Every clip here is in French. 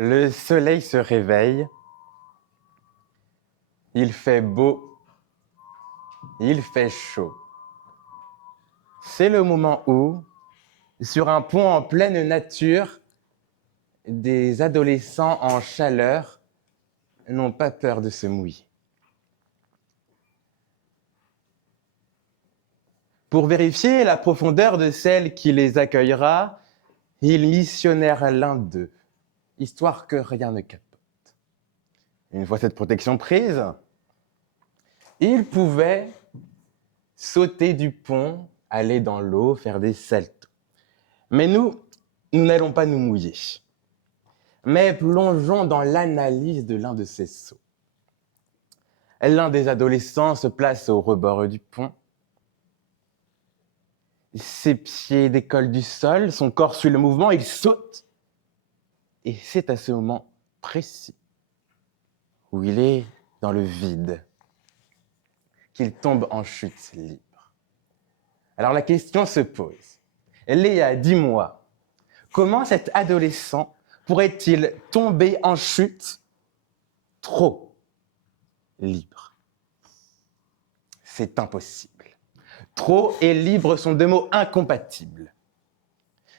Le soleil se réveille, il fait beau, il fait chaud. C'est le moment où, sur un pont en pleine nature, des adolescents en chaleur n'ont pas peur de se mouiller. Pour vérifier la profondeur de celle qui les accueillera, ils missionnèrent l'un d'eux, histoire que rien ne capote. Une fois cette protection prise, ils pouvaient sauter du pont, aller dans l'eau, faire des saltos. Mais nous n'allons pas nous mouiller, mais plongeons dans l'analyse de l'un de ces sauts. L'un des adolescents se place au rebord du pont. Ses pieds décollent du sol, son corps suit le mouvement, il saute. Et c'est à ce moment précis où il est dans le vide qu'il tombe en chute libre. Alors la question se pose. Léa, dis-moi, comment cet adolescent pourrait-il tomber en chute trop libre? C'est impossible. Trop et libre sont deux mots incompatibles.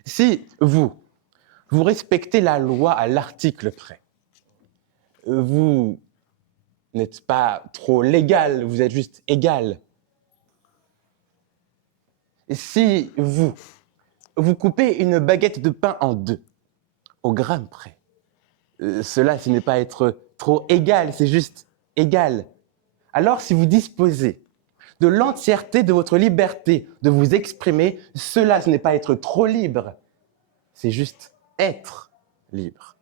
Si vous respectez la loi à l'article près, vous n'êtes pas trop légal, vous êtes juste égal. Si vous coupez une baguette de pain en deux, au gramme près, cela, ce n'est pas être trop égal, c'est juste égal. Alors, si vous disposez de l'entièreté de votre liberté de vous exprimer, cela, ce n'est pas être trop libre, c'est juste être libre.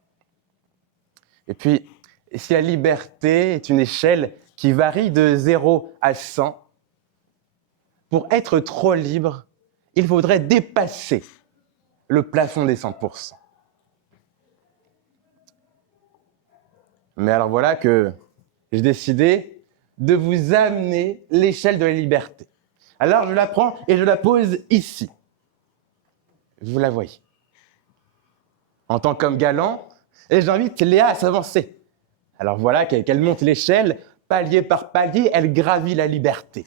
Et puis, si la liberté est une échelle qui varie de 0 à 100, pour être trop libre, il faudrait dépasser le plafond des 100%. Mais alors voilà que j'ai décidé de vous amener l'échelle de la liberté. Alors je la prends et je la pose ici. Vous la voyez. En tant qu'homme galant, et j'invite Léa à s'avancer. Alors voilà qu'elle monte l'échelle, palier par palier, elle gravit la liberté.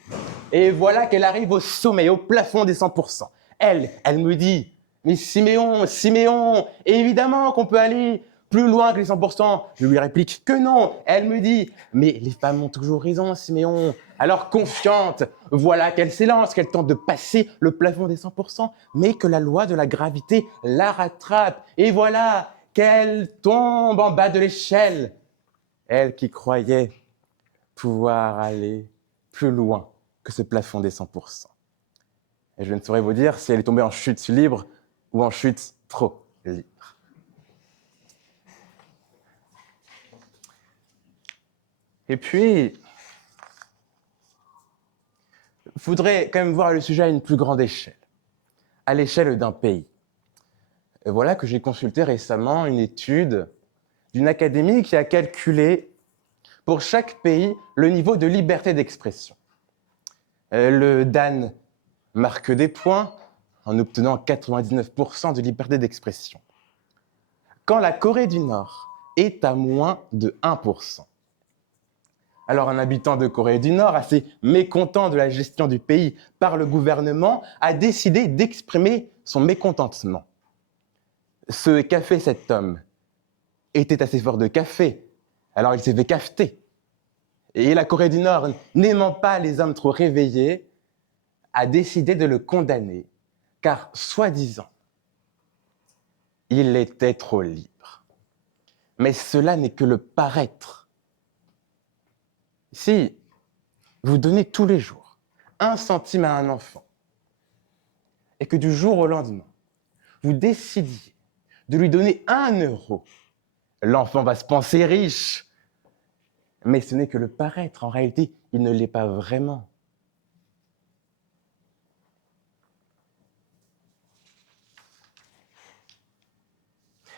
Et voilà qu'elle arrive au sommet, au plafond des 100%. Elle me dit, mais Siméon, évidemment qu'on peut aller plus loin que les 100%. Je lui réplique que non. Elle me dit, mais les femmes ont toujours raison, Siméon. Alors confiante, voilà qu'elle s'élance, qu'elle tente de passer le plafond des 100%, mais que la loi de la gravité la rattrape. Et voilà qu'elle tombe en bas de l'échelle. Elle qui croyait pouvoir aller plus loin que ce plafond des 100%. Et je ne saurais vous dire si elle est tombée en chute libre ou en chute trop libre. Et puis, il faudrait quand même voir le sujet à une plus grande échelle, à l'échelle d'un pays. Et voilà que j'ai consulté récemment une étude d'une académie qui a calculé pour chaque pays le niveau de liberté d'expression. Le Dan marque des points en obtenant 99% de liberté d'expression. Quand la Corée du Nord est à moins de 1%. Alors un habitant de Corée du Nord, assez mécontent de la gestion du pays par le gouvernement, a décidé d'exprimer son mécontentement. Ce qu'a fait cet homme était assez fort de café, alors il s'est fait cafeter. Et la Corée du Nord, n'aimant pas les hommes trop réveillés, a décidé de le condamner, car, soi-disant, il était trop libre. Mais cela n'est que le paraître. Si vous donnez tous les jours 1 centime à un enfant, et que du jour au lendemain, vous décidiez de lui donner 1 euro, l'enfant va se penser riche. Mais ce n'est que le paraître. En réalité, il ne l'est pas vraiment.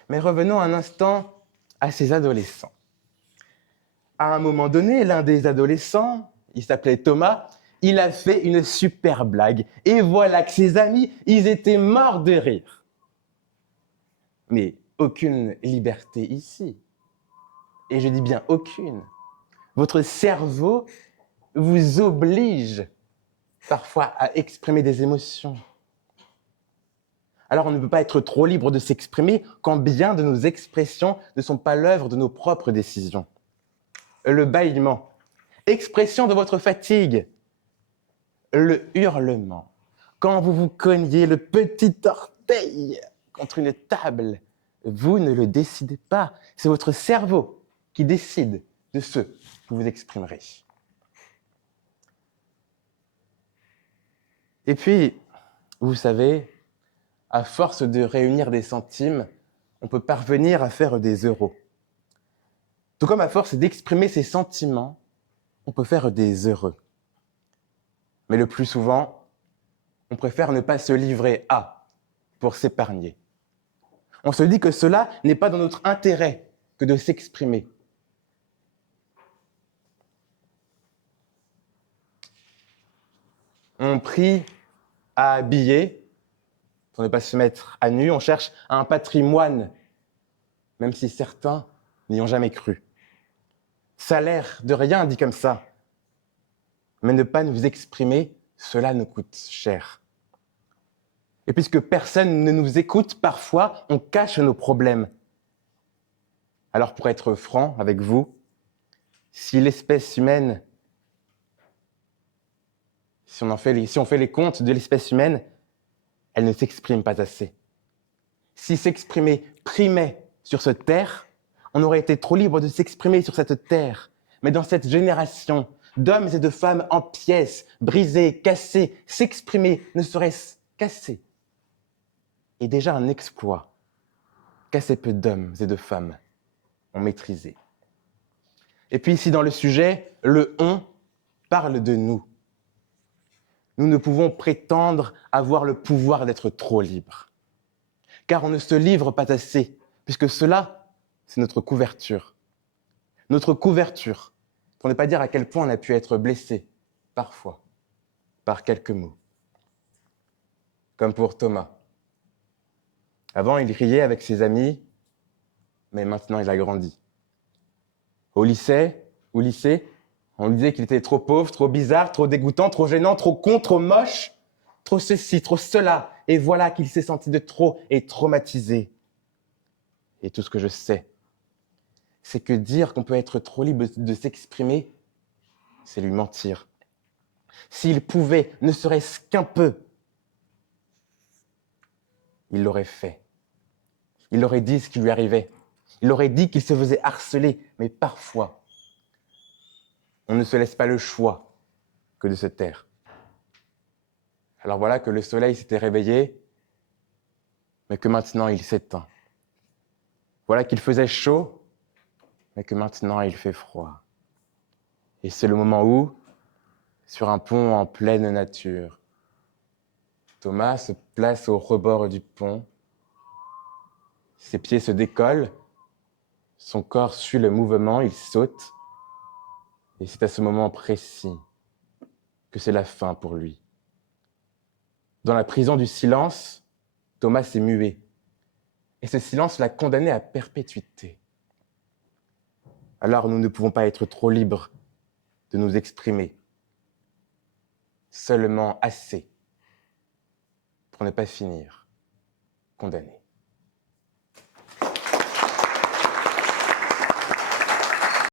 Mais revenons un instant à ces adolescents. À un moment donné, l'un des adolescents, il s'appelait Thomas, il a fait une super blague. Et voilà que ses amis, ils étaient morts de rire. Mais aucune liberté ici. Et je dis bien aucune. Votre cerveau vous oblige parfois à exprimer des émotions. Alors on ne peut pas être trop libre de s'exprimer quand bien de nos expressions ne sont pas l'œuvre de nos propres décisions. Le bâillement, expression de votre fatigue. Le hurlement, quand vous vous cognez le petit orteil contre une table, vous ne le décidez pas. C'est votre cerveau qui décide de ce que vous exprimerez. Et puis, vous savez, à force de réunir des centimes, on peut parvenir à faire des euros. Tout comme à force d'exprimer ses sentiments, on peut faire des heureux. Mais le plus souvent, on préfère ne pas se livrer à pour s'épargner. On se dit que cela n'est pas dans notre intérêt que de s'exprimer. On prie à habiller, pour ne pas se mettre à nu, on cherche un patrimoine, même si certains n'y ont jamais cru. Ça a l'air de rien dit comme ça, mais ne pas nous exprimer, cela nous coûte cher. Et puisque personne ne nous écoute, parfois on cache nos problèmes. Alors pour être franc avec vous, si l'espèce humaine, si on fait les comptes de l'espèce humaine, elle ne s'exprime pas assez. Si s'exprimer primait sur cette terre, on aurait été trop libre de s'exprimer sur cette terre. Mais dans cette génération d'hommes et de femmes en pièces, brisés, cassés, s'exprimer ne serait-ce qu'assez. Et déjà un exploit qu'assez peu d'hommes et de femmes ont maîtrisé. Et puis ici dans le sujet, le « on » parle de nous. Nous ne pouvons prétendre avoir le pouvoir d'être trop libres. Car on ne se livre pas assez, puisque cela, c'est notre couverture. Notre couverture, pour ne pas dire à quel point on a pu être blessé, parfois, par quelques mots. Comme pour Thomas. Avant, il riait avec ses amis, mais maintenant, il a grandi. Au lycée, on lui disait qu'il était trop pauvre, trop bizarre, trop dégoûtant, trop gênant, trop con, trop moche, trop ceci, trop cela. Et voilà qu'il s'est senti de trop et traumatisé. Et tout ce que je sais, c'est que dire qu'on peut être trop libre de s'exprimer, c'est lui mentir. S'il pouvait, ne serait-ce qu'un peu, il l'aurait fait. Il aurait dit ce qui lui arrivait. Il aurait dit qu'il se faisait harceler. Mais parfois, on ne se laisse pas le choix que de se taire. Alors voilà que le soleil s'était réveillé, mais que maintenant il s'éteint. Voilà qu'il faisait chaud, mais que maintenant il fait froid. Et c'est le moment où, sur un pont en pleine nature, Thomas se place au rebord du pont, ses pieds se décollent, son corps suit le mouvement, il saute, et c'est à ce moment précis que c'est la fin pour lui. Dans la prison du silence, Thomas est muet, et ce silence l'a condamné à perpétuité. Alors nous ne pouvons pas être trop libres de nous exprimer, seulement assez pour ne pas finir condamnés.